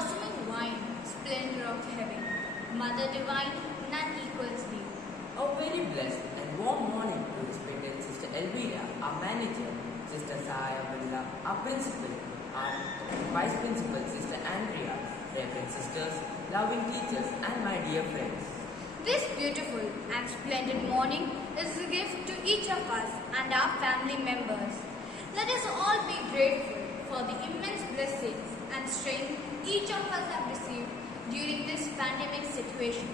blossoming vine, splendor of heaven, Mother Divine, none equals thee. A very blessed and warm morning to respected Sister Elvira, our manager, Sister Saya Billa, our principal, our vice principal, Sister Andrea, reverend sisters, loving teachers, and my dear friends. This beautiful and splendid morning is a gift to each of us and our family members. Let us all be grateful for the immense blessings and strength each of us have received during this pandemic situation.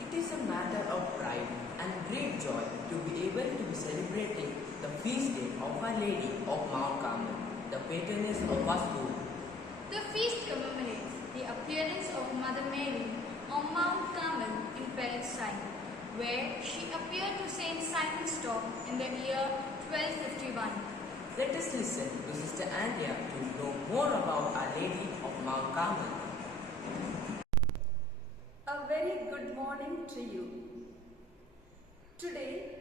It is a matter of pride and great joy to be able to be celebrating the feast day of Our Lady of Mount Carmel, the patroness of our school. The feast commemorates the appearance of Mother Mary on Mount Carmel in Palestine, where she appeared to Saint Simon's Stock in the year 1251. Let us listen to Sister Andrea to know more about Our Lady of Mount Carmel. A very good morning to you. Today,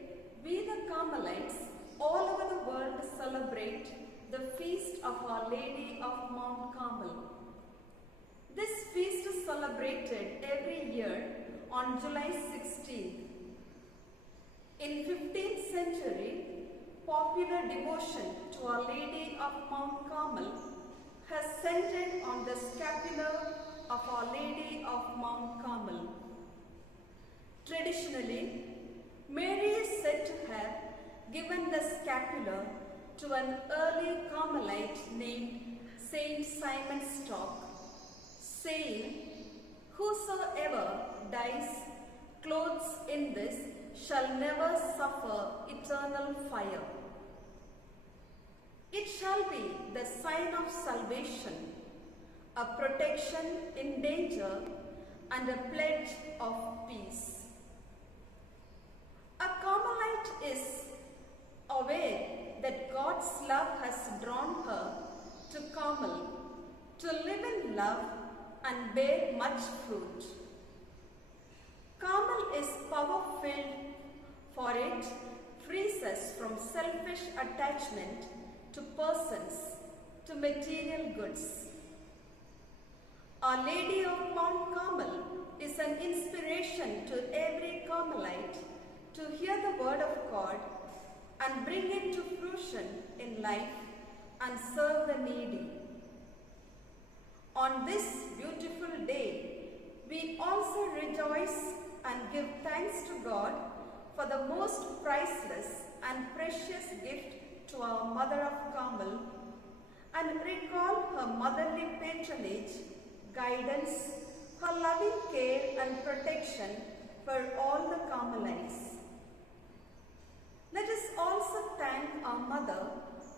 we the Carmelites all over the world celebrate the feast of Our Lady of Mount Carmel. This feast is celebrated every year on July 16th. In 15th century, popular devotion to Our Lady of Mount Carmel has centered on the scapular of Our Lady of Mount Carmel. Traditionally, Mary is said to have given the scapular to an early Carmelite named Saint Simon Stock, saying, "Whosoever dies clothed in this shall never suffer eternal fire. It shall be the sign of salvation, a protection in danger, and a pledge of peace." A Carmelite is aware that God's love has drawn her to Carmel to live in love and bear much fruit. Carmel is power-filled, for it frees us from selfish attachment to persons, to material goods. Our Lady of Mount Carmel is an inspiration to every Carmelite to hear the word of God and bring it to fruition in life and serve the needy. On this beautiful day, we also rejoice and give thanks to God for the most priceless and precious gift to our Mother of Carmel, and recall her motherly patronage, guidance, her loving care and protection for all the Carmelites. Let us also thank our Mother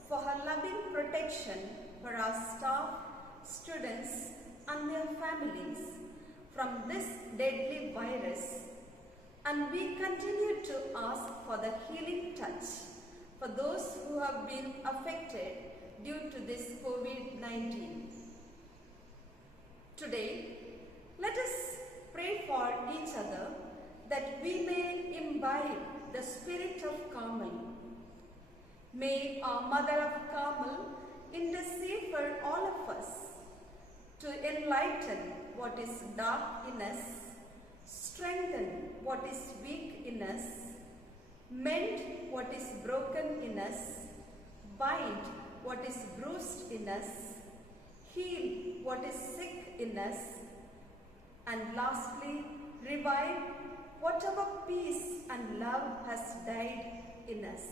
for her loving protection for our staff, students and their families from this deadly virus, and we continue to ask for the healing touch for those who have been affected due to this COVID-19. Today, let us pray for each other that we may imbibe the spirit of Carmel. May our Mother of Carmel intercede for all of us to enlighten what is dark in us, strengthen what is weak in us, mend what is broken in us, bind what is bruised in us, heal what is sick in us, and lastly, revive whatever peace and love has died in us.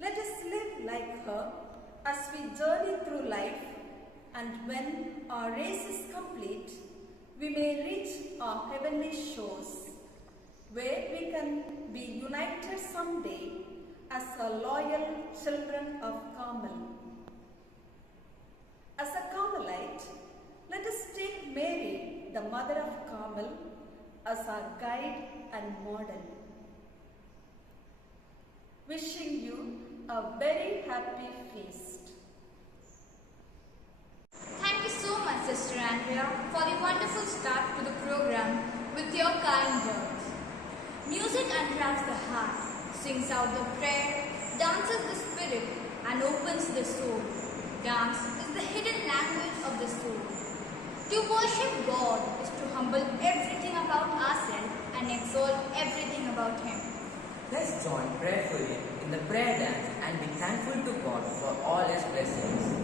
Let us live like her as we journey through life, and when our race is complete, we may reach our heavenly shores, where we can be united someday as a loyal children of Carmel. As a Carmelite, let us take Mary, the Mother of Carmel, as our guide and model. Wishing you a very happy feast. Thank you so much, Sister Andrea, for the wonderful start to the program with your kind words. Music attracts the heart, sings out the prayer, dances the spirit, and opens the soul. Dance is the hidden language of the soul. To worship God is to humble everything about ourselves and exalt everything about Him. Let's join prayerfully in the prayer dance and be thankful to God for all His blessings.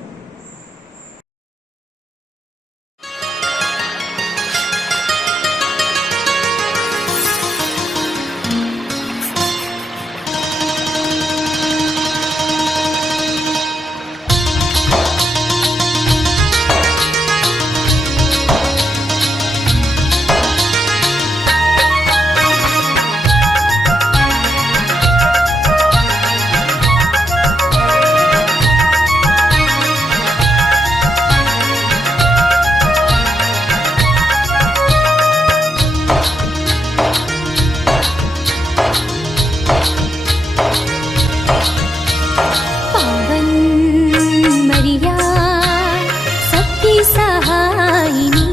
पावन मरिया सबकी सहायिनी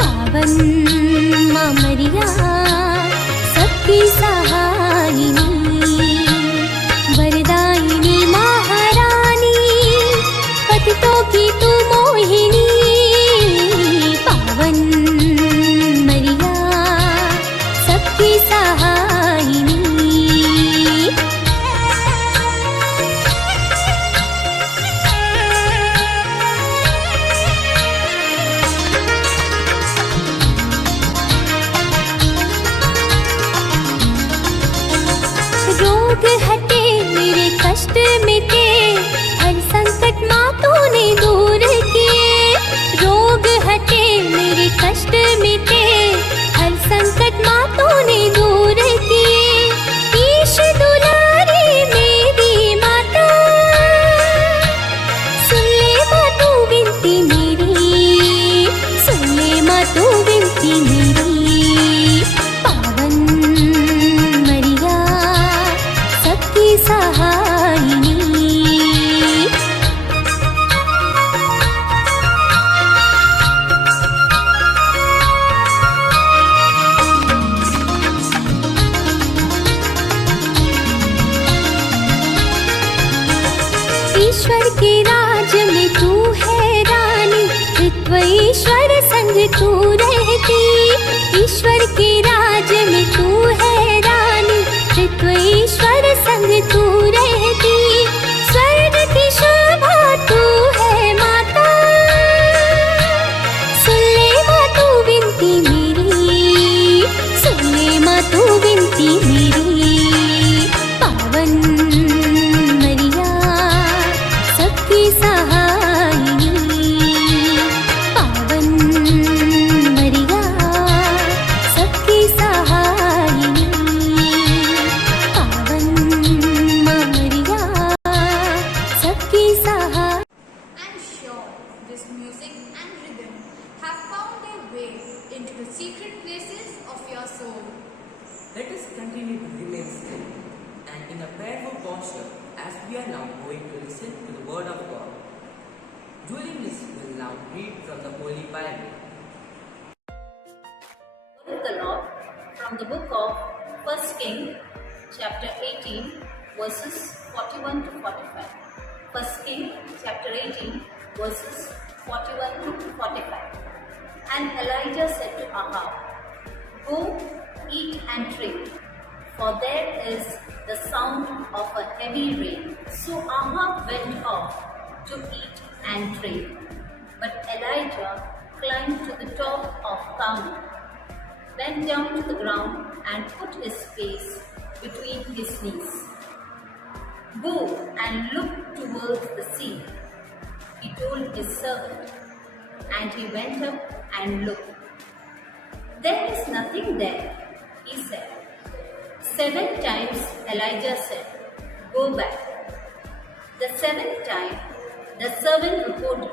पावन माँ मरिया सबकी सहायिनी वरदायिनी महारानी पतितों की तू मोहिनी पावन मरिया सबकी सहायिनी रोग हटे मेरे कष्ट मिटे हर संकट माँ तूने दूर किए रोग हटे मेरे कष्ट मिटे हर संकट माँ तूने दूर किए ईश दुलारी मेरी माता सुन ले माँ तू विनती मेरी सुन ले माँ तू विनती मेरी पावन मरिया सबकी सहायिनी ईश्वर के राज में तू है रानी त्रित्व ईश्वर संग तू रहती ईश्वर के राज में तू है रानी त्रित्व ईश्वर संग तू रहती स्वर्ग की शोभा तू है माता सुन ले माँ तू विनती मेरी सुन ले माँ तू विनती मेरी पावन मरिया सबकी सहायिनी पावन मरिया सबकी सहायिनी पावन माँ मरिया सबकी सहायिनी I'm sure this music and rhythm have found their way into the secret places of your soul. Let us continue to remain still and in a prayerful posture as we are now going to listen to the Word of God. Julie Miss will now read from the Holy Bible. Word of the Lord from the book of 1 King, chapter 18, verses 41 to 45. 1 King, chapter 18, verses 41 to 45. And Elijah said to Ahab, Go, eat and drink, for there is the sound of a heavy rain. So Ahab went off to eat and drink. But Elijah climbed to the top of Carmel, bent down to the ground and put his face between his knees. Go and look towards the sea, he told his servant, and he went up and looked. There is nothing there, he said. 7 times Elijah said, Go back. The 7th time, the servant reported,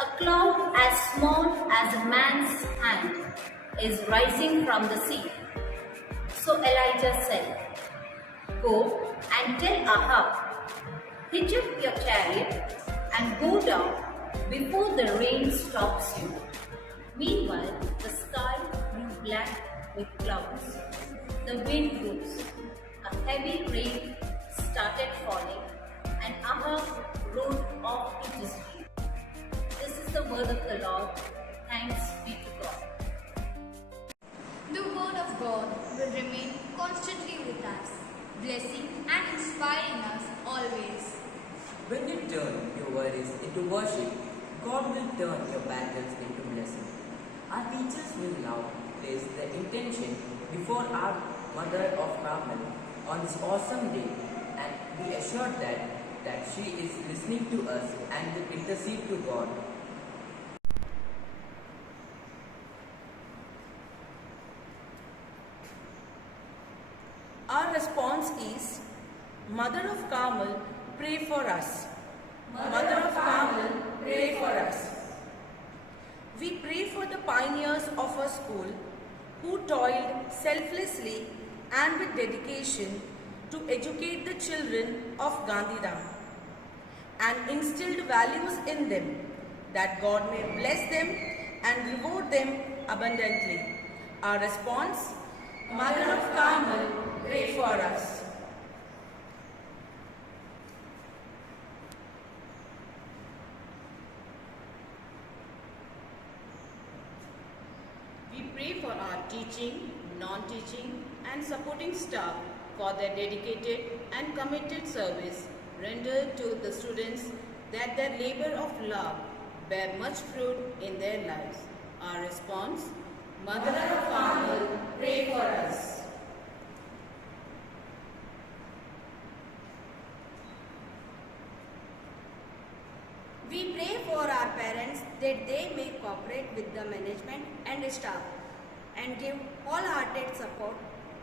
A cloud as small as a man's hand is rising from the sea. So Elijah said, Go and tell Ahab, hitch up your chariot and go down before the rain stops you. Meanwhile, the sky grew black with clouds. The wind rose. A heavy rain started falling, and Ahab growth of industry. This is the word of the Lord. Thanks be to God. The Word of God will remain constantly with us, blessing and inspiring us always. When you turn your worries into worship, God will turn your battles into blessing. Our teachers will now place the intention before our Mother of Carmel on this awesome day and be assured that she is listening to us and will intercede to God. Our response is, Mother of Carmel, pray for us. Mother of Carmel, pray for us. We pray for the pioneers of our school who toiled selflessly and with dedication to educate the children of Gandhidham and instilled values in them that God may bless them and reward them abundantly. Our response, Mother of Carmel, pray for us. We pray for our teaching, non-teaching and supporting staff for their dedicated and committed service rendered to the students, that their labor of love bear much fruit in their lives. Our response, Mother of Carmel, pray for us. We pray for our parents that they may cooperate with the management and staff and give all-hearted support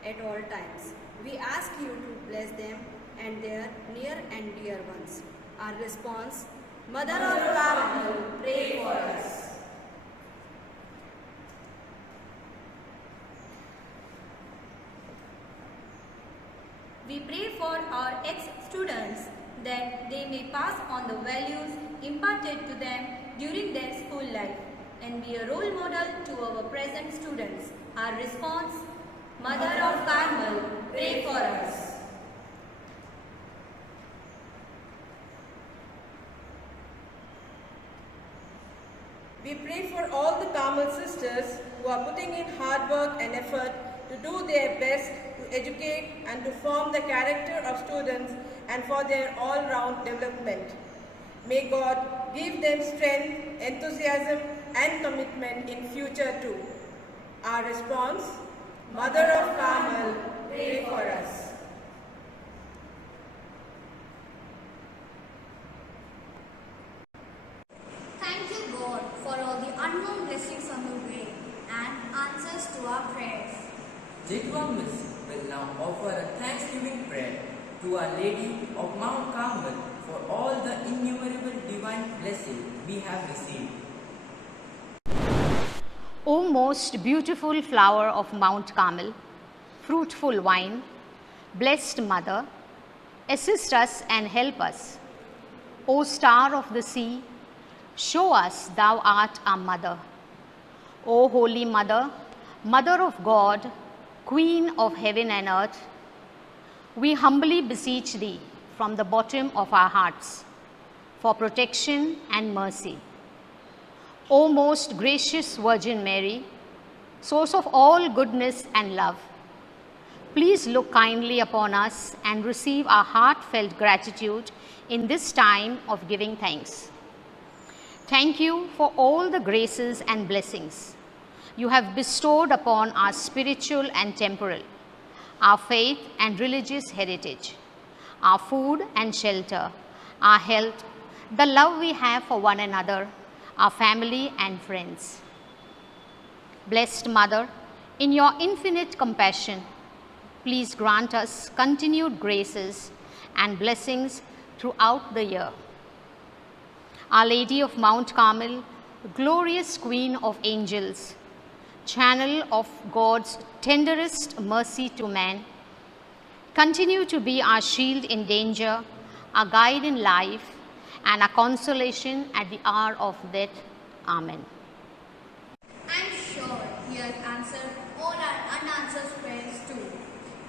at all times. We ask you to bless them and their near and dear ones. Our response, Mother of Carmel, pray for us. We pray for our ex-students that they may pass on the values imparted to them during their school life and be a role model to our present students. Our response, Mother of Carmel, pray for us. We pray for all the Carmel sisters who are putting in hard work and effort to do their best to educate and to form the character of students and for their all-round development. May God give them strength, enthusiasm and commitment in future too. Our response, Mother of Carmel, pray for us. Thank you, God, for all the unknown blessings on the way and answers to our prayers. Jitwa Miss will now offer a thanksgiving prayer to Our Lady of Mount Carmel for all the innumerable divine blessings we have received. O most beautiful flower of Mount Carmel, fruitful vine, blessed Mother, assist us and help us. O star of the sea, show us thou art our mother. O Holy Mother, Mother of God, Queen of heaven and earth, we humbly beseech thee from the bottom of our hearts for protection and mercy. O most gracious Virgin Mary, source of all goodness and love, please look kindly upon us and receive our heartfelt gratitude in this time of giving thanks. Thank you for all the graces and blessings you have bestowed upon our spiritual and temporal, our faith and religious heritage, our food and shelter, our health, the love we have for one another, our family and friends. Blessed Mother, in your infinite compassion, please grant us continued graces and blessings throughout the year. Our Lady of Mount Carmel, glorious Queen of angels, channel of God's tenderest mercy to man, continue to be our shield in danger, our guide in life, and our consolation at the hour of death. Amen. I'm sure He has answered all our unanswered prayers too,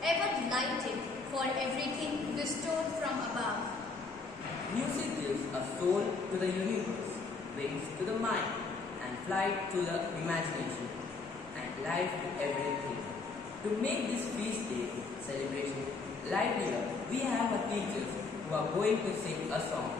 ever delighted for everything bestowed from above. Music gives a soul to the universe, wings to the mind, and flight to the imagination, and life to everything. To make this feast day celebration livelier, we have our teachers who are going to sing a song.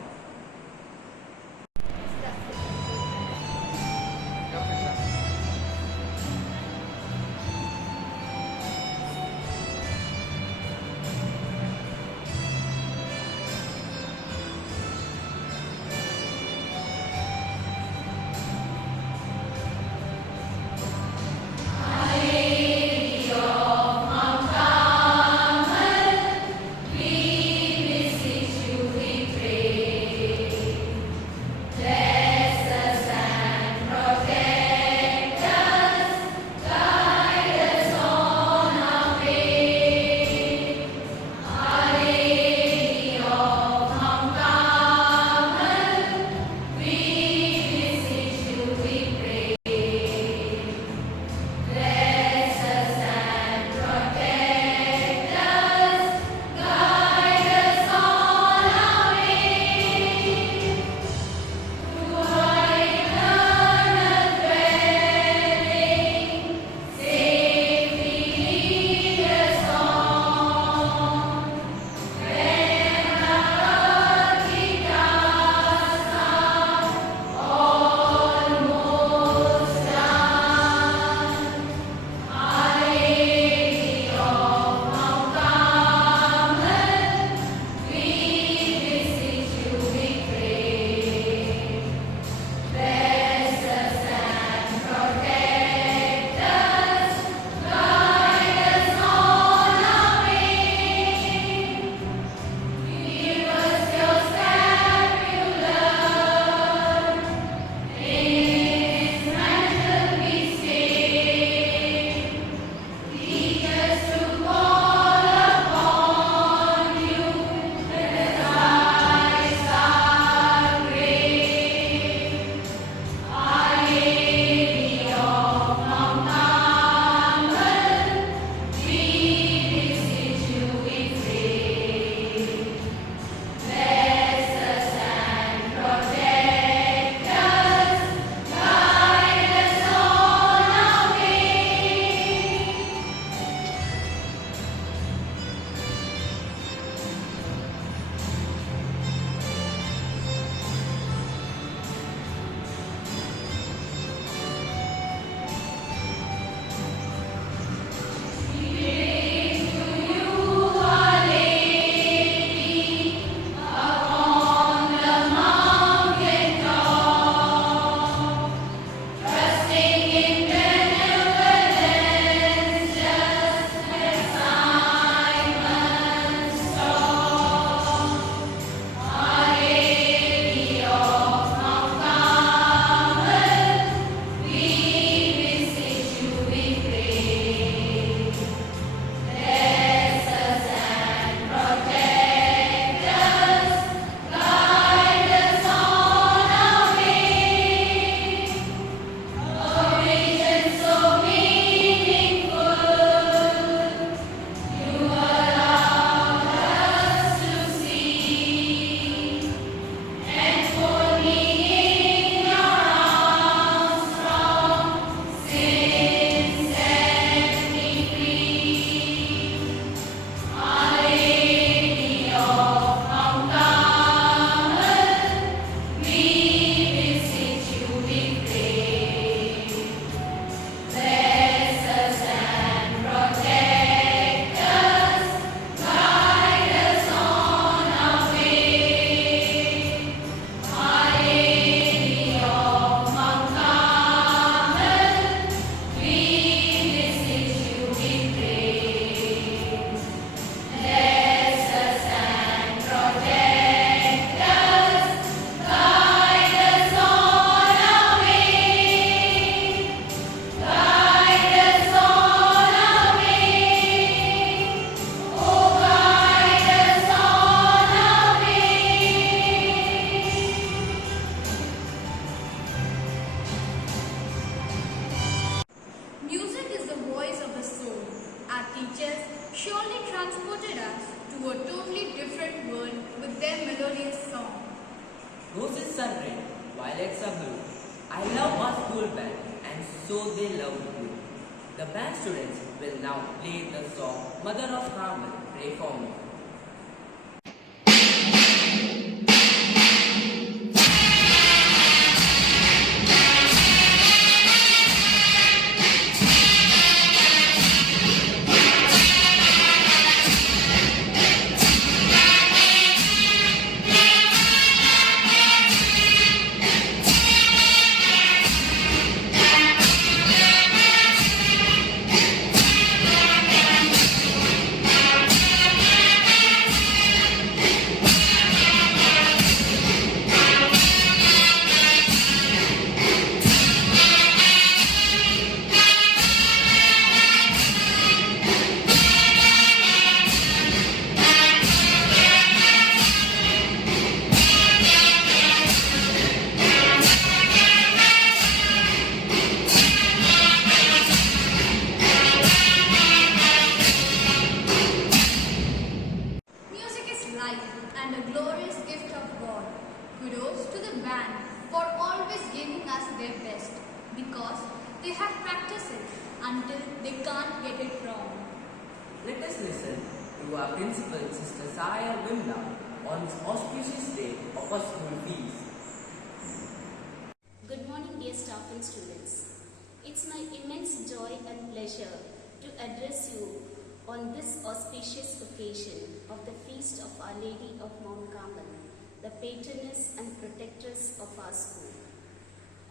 Music is the voice of the soul. Our teachers surely transported us to a totally different world with their melodious song. Roses are red, violets are blue. I love our school band and so they love you. The band students will now play the song Mother of Carmel, Pray For Me. Music is life and a glorious gift of God. Kudos to the band for always giving us their best because they have practiced it until they can't get it wrong. Let us listen to our principal, Sister Saya Vimla, on this auspicious day of our school feast. Good morning, dear staff and students. It's my immense joy and pleasure to address you on this auspicious occasion of the feast of Our Lady of Mount Carmel, the patroness and protectress of our school.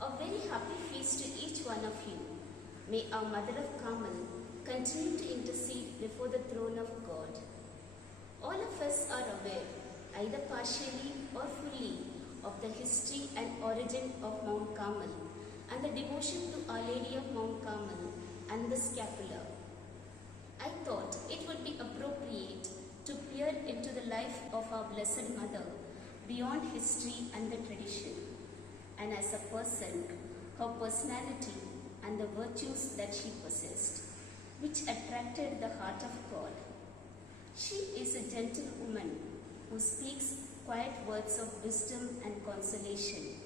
A very happy feast to each one of you. May our Mother of Carmel continue to intercede before the throne of God. All of us are aware, either partially or fully, of the history and origin of Mount Carmel and the devotion to Our Lady of Mount Carmel and the scapular. I thought it would be appropriate to peer into the life of our Blessed Mother beyond history and the tradition, and as a person, her personality and the virtues that she possessed, which attracted the heart of God. She is a gentle woman who speaks quiet words of wisdom and consolation.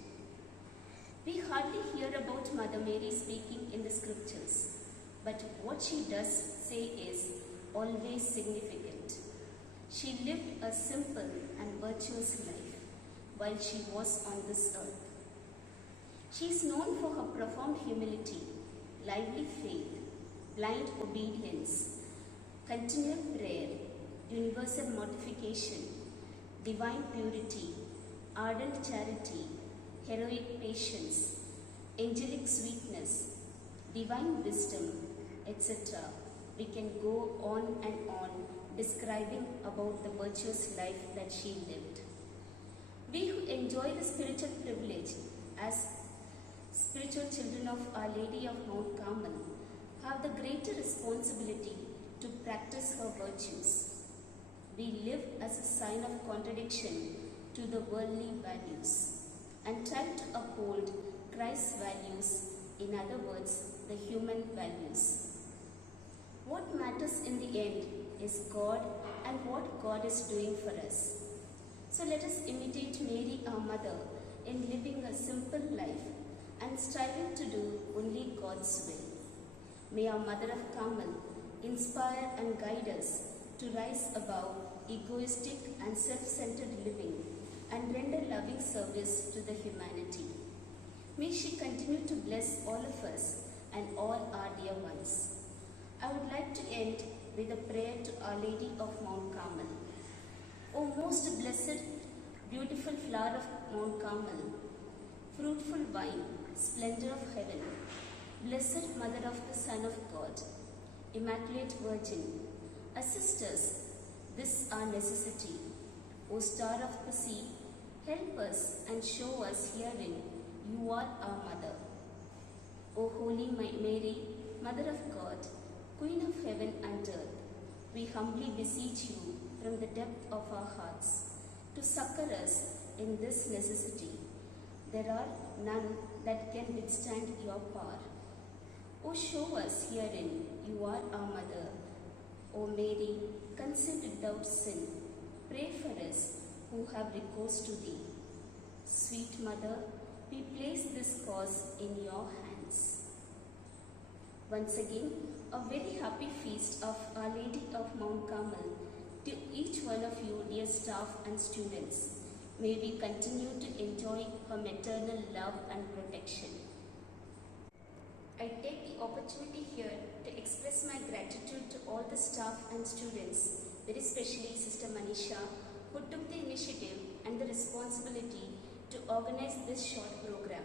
We hardly hear about Mother Mary speaking in the scriptures, but what she does say is always significant. She lived a simple and virtuous life while she was on this earth. She is known for her profound humility, lively faith, blind obedience, continual prayer, universal mortification, divine purity, ardent charity, heroic patience, angelic sweetness, divine wisdom, etc. We can go on and on describing about the virtuous life that she lived. We who enjoy the spiritual privilege as spiritual children of Our Lady of Mount Carmel have the greater responsibility to practice her virtues. We live as a sign of contradiction to the worldly values and try to uphold Christ's values, in other words, the human values. What matters in the end is God and what God is doing for us. So let us imitate Mary, our mother, in living a simple life and striving to do only God's will. May our Mother of Carmel inspire and guide us to rise above egoistic and self-centered living and render loving service to the humanity. May she continue to bless all of us and all our dear ones. I would like to end with a prayer to Our Lady of Mount Carmel. O most blessed, beautiful flower of Mount Carmel, fruitful vine, splendor of heaven, blessed Mother of the Son of God, Immaculate Virgin, assist us, this our necessity. O star of the sea, help us and show us herein you are our mother. O Holy Mary, Mother of God, Queen of heaven and earth, we humbly beseech you from the depth of our hearts to succor us in this necessity. There are none that can withstand your power. O show us herein you are our mother. O Mary, conceived without sin, pray for us who have recourse to thee. Sweet Mother, we place this cause in your hands. Once again, a very happy feast of Our Lady of Mount Carmel to each one of you, dear staff and students. May we continue to enjoy her maternal love and protection. I take the opportunity here to express my gratitude to all the staff and students, very especially Sister Manisha, who took the initiative and the responsibility to organize this short program,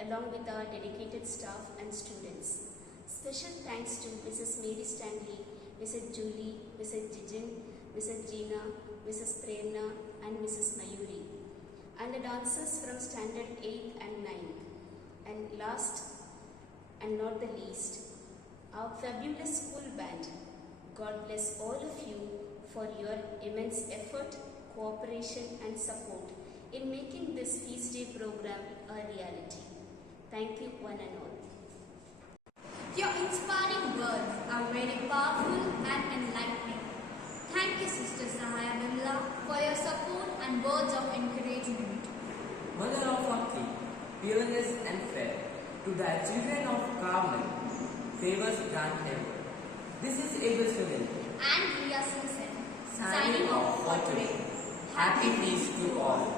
along with our dedicated staff and students. Special thanks to Mrs. Mary Stanley, Mrs. Julie, Mrs. Jijin, Mrs. Jeena, Mrs. Prerna, and Mrs. Mayuri, and the dancers from Standard 8th and 9th. And last and not the least, our fabulous school band. God bless all of you for your immense effort, cooperation, and support in making this feast day program a reality. Thank you, one and all. Your inspiring words are very powerful and enlightening. Thank you, Sister Sahaya Bimla, for your support and words of encouragement. Mother of our King, fearless and fair, to thy children of Carmel, favors grant ever. This is Abel Sunil. And Riya Simpson, Signing off for today. Happy feast to all.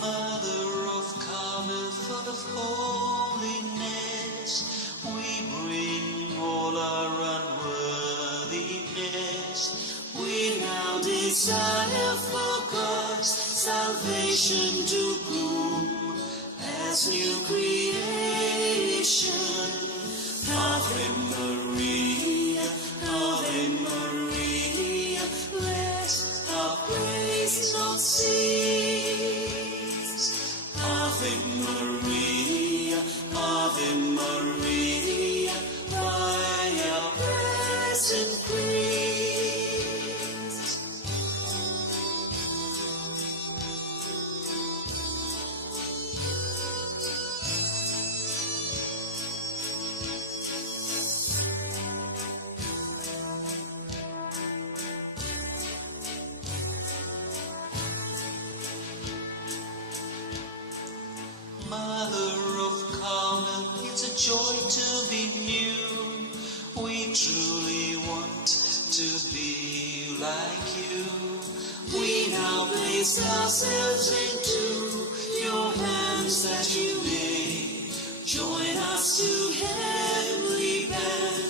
Mother of Carmel, full of holiness, we bring all our unworthiness. We now desire for God's salvation to bloom as new creation. Ave Maria, Ave Maria, let our praise not cease. Ave Maria, Ave Maria, by our present grace. Mother of Carmel, it's a joy to be new. We truly want to be like you. We now place ourselves into your hands that you may join us to heavenly band.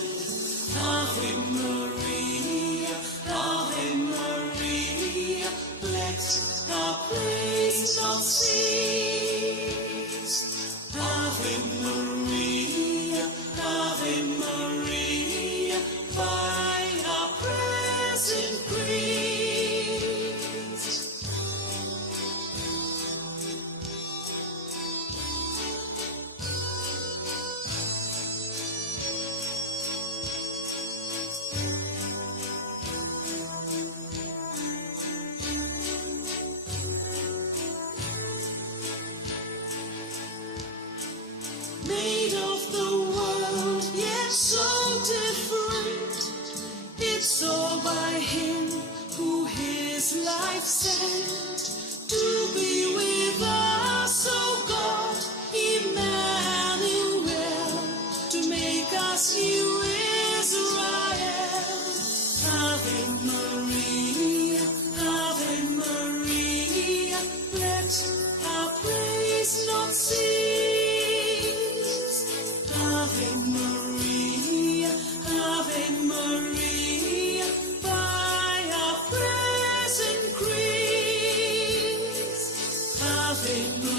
Ave Maria, Ave Maria, let our praise not cease. Ave Maria, Ave Maria, by our present grace. Made of the world, yet so different. It's all by Him who His life sent to be with us, oh God, Emmanuel, to make us new Israel. Ave Maria, Ave Maria, let our praise not cease. Ave Maria, Ave Maria, by our present grace. Ave Maria.